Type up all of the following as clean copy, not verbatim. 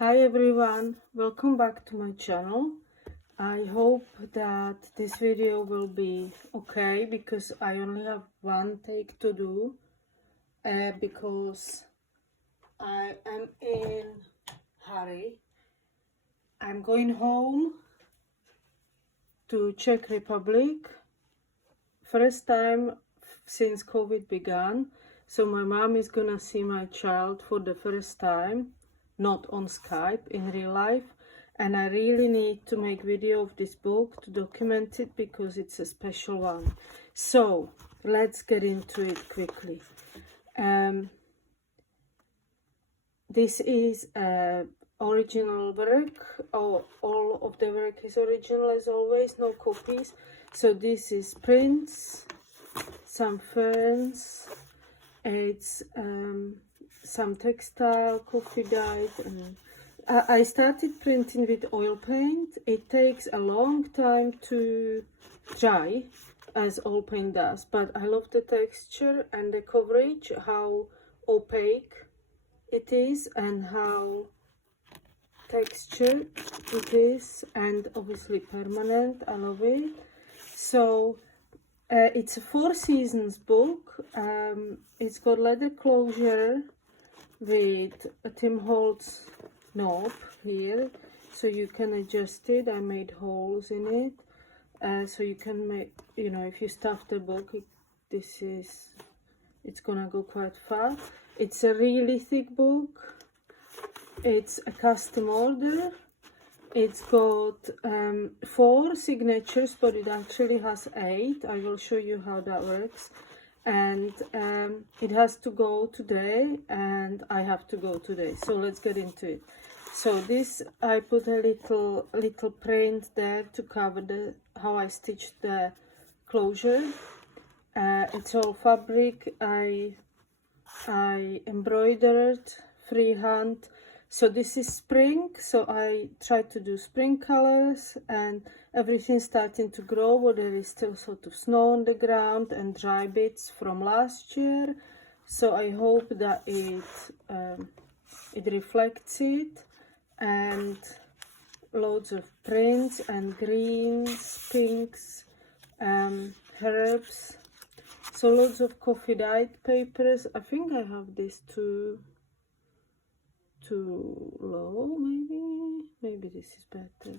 Hi everyone, welcome back to my channel. I hope that this video will be okay because I only have one take to do because I am in hurry. I'm going home to Czech Republic, first time since COVID began, so my mom is gonna see my child for the first time, not on Skype, in real life, and I really need to make video of this book to document it because it's a special one. So let's get into it quickly. This is a original work. All of the work is original as always, no copies. So this is prints, some ferns, it's some textile, coffee dyed, and I started printing with oil paint. It takes a long time to dry, as oil paint does, but I love the texture and the coverage, how opaque it is and how textured it is, and obviously permanent. I love it. So it's a 4 seasons book. It's got leather closure with a Tim Holtz knob here, so you can adjust it. I made holes in it, so you can make, you know, if you stuff the book, it's gonna go quite far. It's a really thick book. It's a custom order. It's got 4 signatures, but it actually has 8. I will show you how that works. And it has to go today, and I have to go today. So let's get into it. So this, I put a little print there to cover how I stitched the closure. It's all fabric. I embroidered freehand. So this is spring, so I tried to do spring colors, and everything's starting to grow, but there is still sort of snow on the ground and dry bits from last year. So I hope that it reflects it, and loads of prints and greens, pinks, herbs. So loads of coffee dyed papers. I think I have this too low, maybe this is better.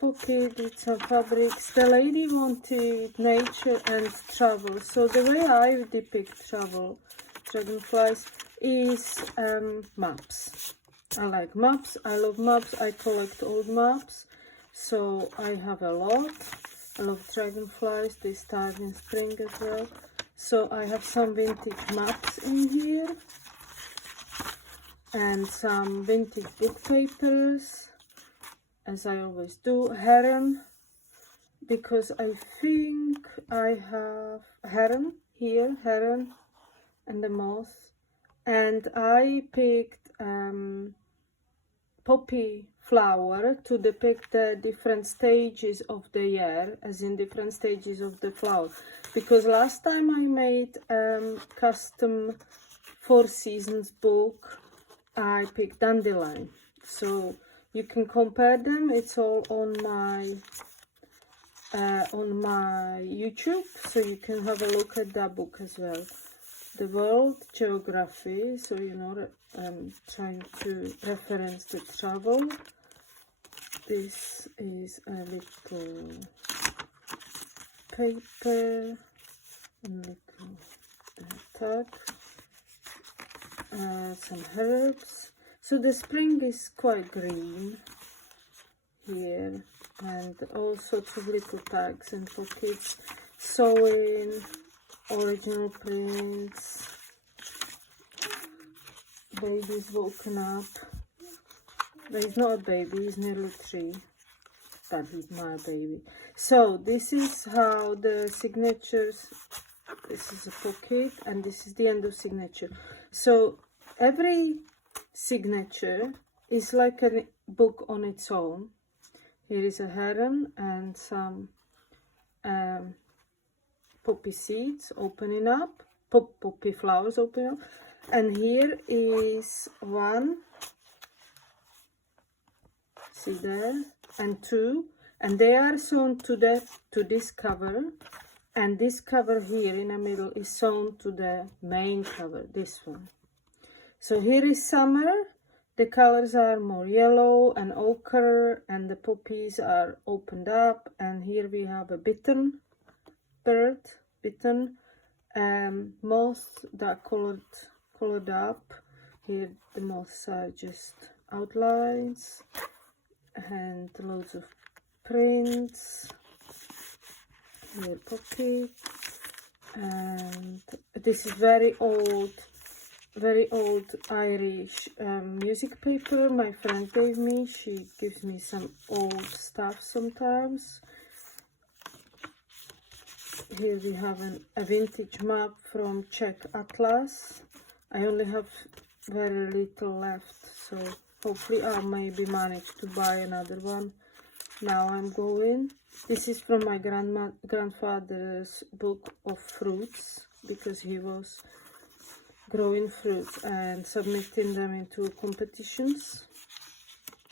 Pocket with some fabrics. The lady wanted nature and travel, so the way I depict travel, dragonflies, is maps. I like maps. I love maps. I collect old maps, so I have a lot. I love dragonflies. They start in spring as well. So I have some vintage maps in here, and some vintage book papers, as I always do. Heron, because I think I have heron here, heron and the moth. And I picked poppy flower to depict the different stages of the year, as in different stages of the flower, because last time I made custom 4 seasons book, I picked dandelion. So you can compare them. It's all on my YouTube, so you can have a look at that book as well. The world geography, so you know, I'm trying to reference the travel. This is a little paper and little tag. Some herbs. So the spring is quite green here, and all sorts of little tags and pockets. Sewing, original prints, baby's woken up. But he's not a baby, he's nearly 3, but he's my baby. So this is how the signatures, this is a pocket, and this is the end of signature. So every signature is like a book on its own. Here is a heron and some poppy seeds opening up, poppy flowers opening up, And here is one, see there, and two, and they are sewn to this cover, and this cover here in the middle is sewn to the main cover, this one. So here is summer. The colors are more yellow and ochre, and the poppies are opened up, and here we have a bitten bird, bitten moths that colored up. Here the moths are just outlines, and loads of prints. Here poppy, and this is very old Irish music paper my friend gave me. She gives me some old stuff sometimes. Here we have a vintage map from Czech Atlas. I only have very little left, so hopefully I'll maybe manage to buy another one. Now I'm going. This is from my grandfather's book of fruits, because he was growing fruits and submitting them into competitions.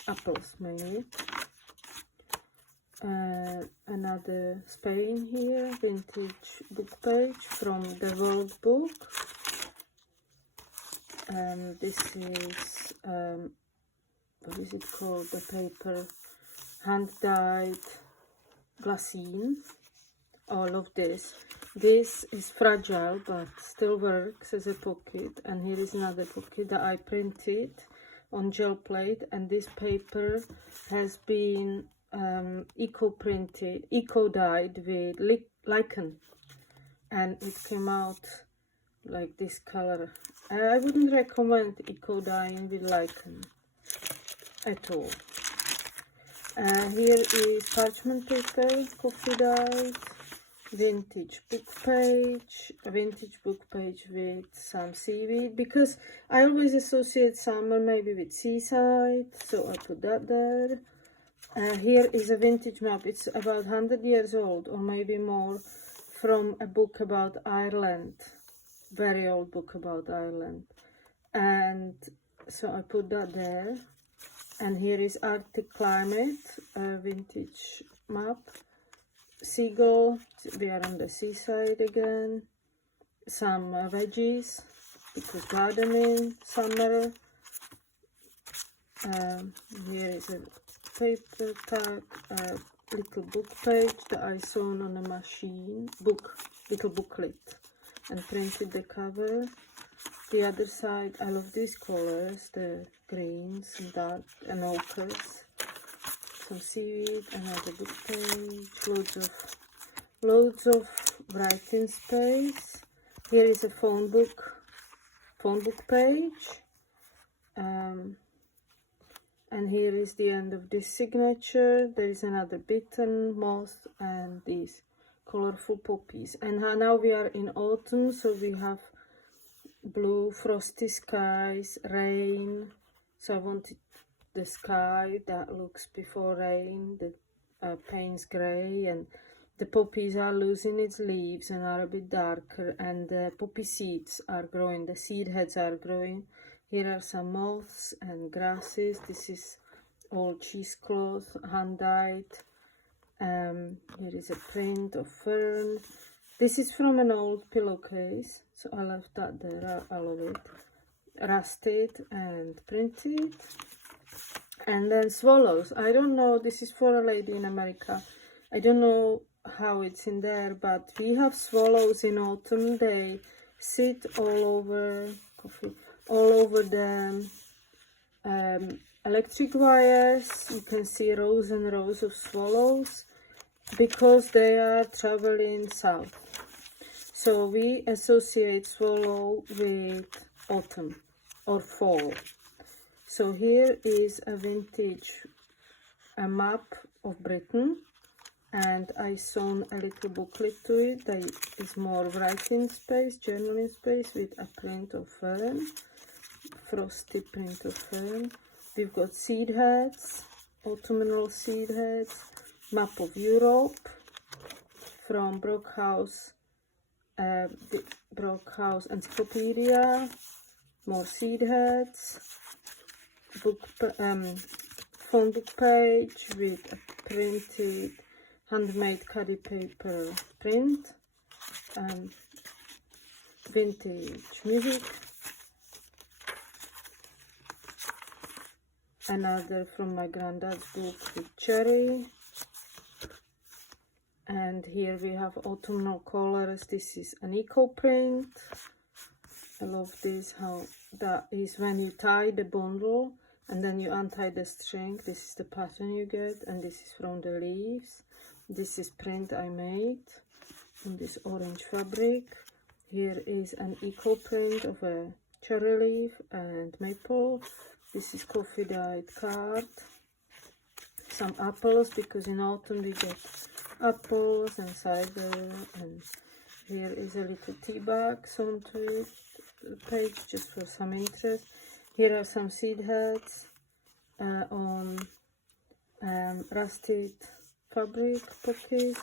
Apples mainly. Another Spain here, vintage book page from the World Book. This is, what is it called, the paper, hand-dyed glassine. I love this. This is fragile but still works as a pocket, and here is another pocket that I printed on gel plate, and this paper has been eco-dyed with lichen, and it came out like this color. I wouldn't recommend eco-dyeing with lichen at all. Here is parchment paper, coffee dyed, vintage book page, a vintage book page with some seaweed, because I always associate summer maybe with seaside, so I put that there. Here is a vintage map. It's about 100 years old or maybe more, from a book about Ireland, very old book about Ireland, and so I put that there. And here is Arctic climate, a vintage map. Seagull, we are on the seaside again. Some veggies, because gardening, summer. Here is a paper tag, a little book page that I sewn on a machine, little booklet, and printed the cover. The other side, I love these colors, the greens and dark and ochres. Some seaweed, another book page, loads of writing space. Here is a phone book page, and here is the end of this signature. There is another bitten moth and these colorful poppies. And now we are in autumn, so we have blue frosty skies, rain. So I wanted the sky that looks before rain, the paints grey, and the poppies are losing its leaves and are a bit darker, and the poppy seeds are growing, the seed heads are growing. Here are some moths and grasses. This is all cheesecloth, hand-dyed. Here is a print of fern. This is from an old pillowcase, so I left that there. I love it. Rusted and printed. And then swallows. I don't know, this is for a lady in America. I don't know how it's in there, but we have swallows in autumn. They sit all over the electric wires. You can see rows and rows of swallows because they are traveling south. So we associate swallow with autumn or fall. So here is a vintage map of Britain, and I sewn a little booklet to it. There is more writing space, journaling space, with a print of fern, frosty print of fern. We've got seed heads, autumnal seed heads, map of Europe from Brockhaus Encyclopedia, more seed heads, phone book page with a printed handmade caddy paper print, vintage music, another from my granddad's book with cherry, and here we have autumnal colors. This is an eco print. I love this, how that is when you tie the bundle and then you untie the string. This is the pattern you get, and this is from the leaves. This is print I made on this orange fabric. Here is an eco print of a cherry leaf and maple. This is coffee dyed card. Some apples, because in autumn we get apples and cider, and here is a little tea bag sewn to it, page, just for some interest. Here are some seed heads on rusted fabric pocket.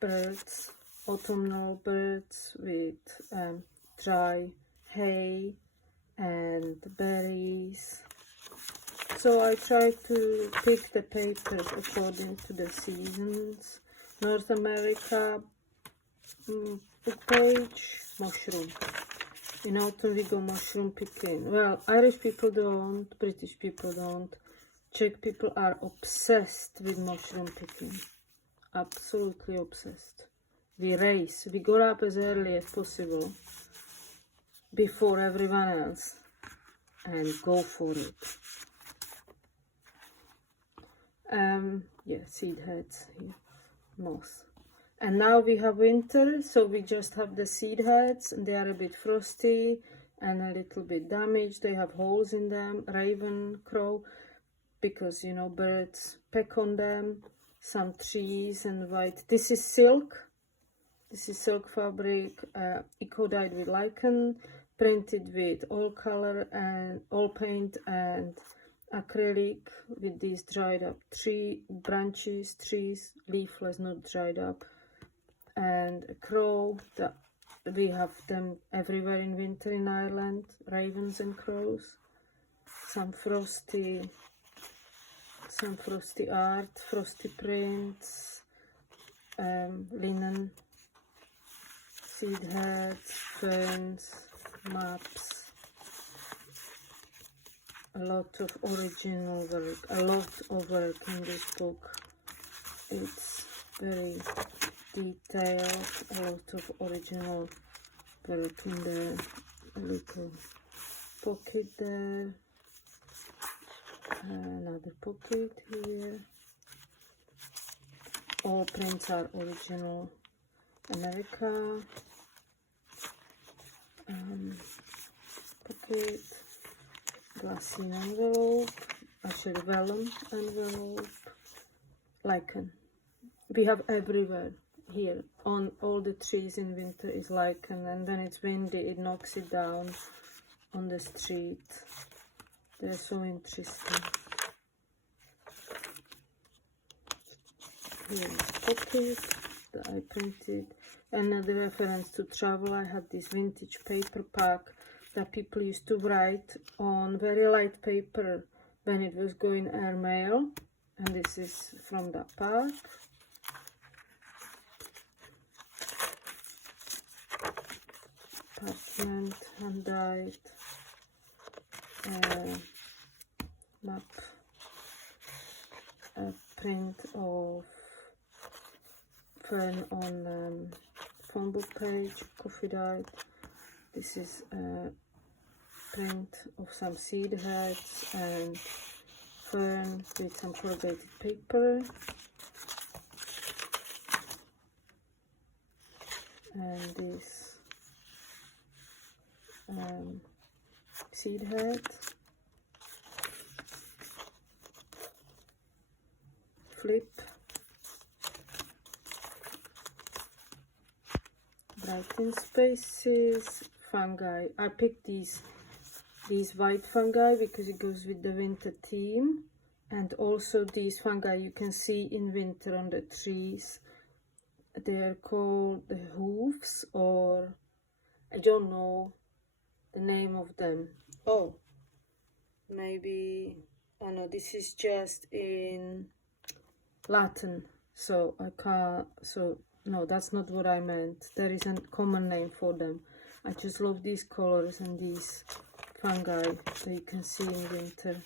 Birds, autumnal birds with dry hay and berries. So I try to pick the papers according to the seasons. North America book page, mushroom. In autumn we go mushroom picking. Well, Irish people don't, British people don't. Czech people are obsessed with mushroom picking. Absolutely obsessed. We race. We go up as early as possible before everyone else and go for it. Yeah, seed heads here, moss. And now we have winter, so we just have the seed heads, and they are a bit frosty and a little bit damaged. They have holes in them, raven, crow, because you know birds peck on them. Some trees and white. This is silk. This is silk fabric, eco dyed with lichen, printed with all color and all paint and acrylic, with these dried up tree branches, trees, leafless, not dried up, and a crow. That we have them everywhere in winter in Ireland, ravens and crows. Some frosty art, frosty prints, linen, seed heads, ferns, maps. A lot of original work, a lot of work in this book. It's very detailed, a lot of original work in the little pocket there. Another pocket here. All prints are original America. Pocket, glassy envelope, actually vellum envelope, lichen. We have everywhere here. On all the trees in winter is lichen, and when it's windy it knocks it down on the street. They're so interesting. Here is pocket that I printed. Another reference to travel. I had this vintage paper pack that people used to write on very light paper when it was going airmail, and this is from that pack. Parchment, hand-dyed map, a print of fern on phone book page, coffee dyed. This is a print of some seed heads and fern with some corrugated paper. And this seed head, flip, brighten spaces, fungi. I picked these white fungi because it goes with the winter theme, and also these fungi you can see in winter on the trees. They are called the hoofs or I don't know the name of them. Oh, maybe, oh no, this is just in Latin, so I can't, so no, that's not what I meant. There is a common name for them. I just love these colors and these fungi that you can see in winter.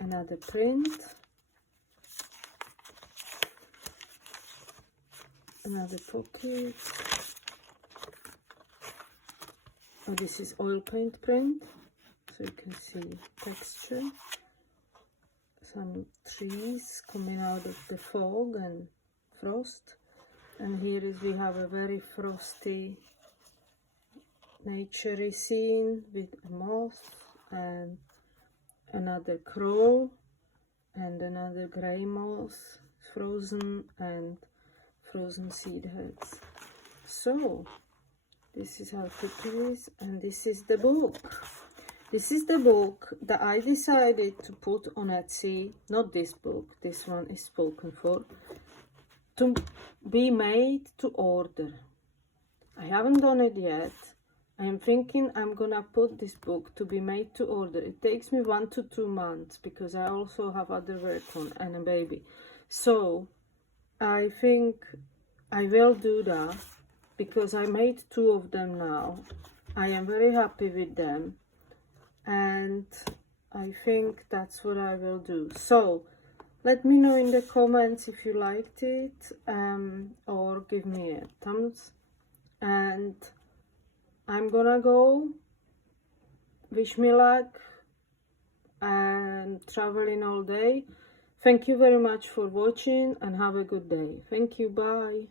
Another print. Another pocket. Oh, this is oil paint print, so you can see texture. Some trees coming out of the fog and frost. And here is, we have a very frosty nature scene with a moth and another crow and another grey moth, frozen, and frozen seed heads. So this is how pretty it is, and this is the book. This is the book that I decided to put on Etsy. Not this book, this one is spoken for, to be made to order. I haven't done it yet. I am thinking I'm gonna put this book to be made to order. It takes me 1 to 2 months because I also have other work on and a baby. So I think I will do that because I made 2 of them now. I am very happy with them, and I think that's what I will do. So let me know in the comments if you liked it, or give me a thumbs. And I'm gonna go. Wish me luck and traveling all day. Thank you very much for watching and have a good day. Thank you. Bye.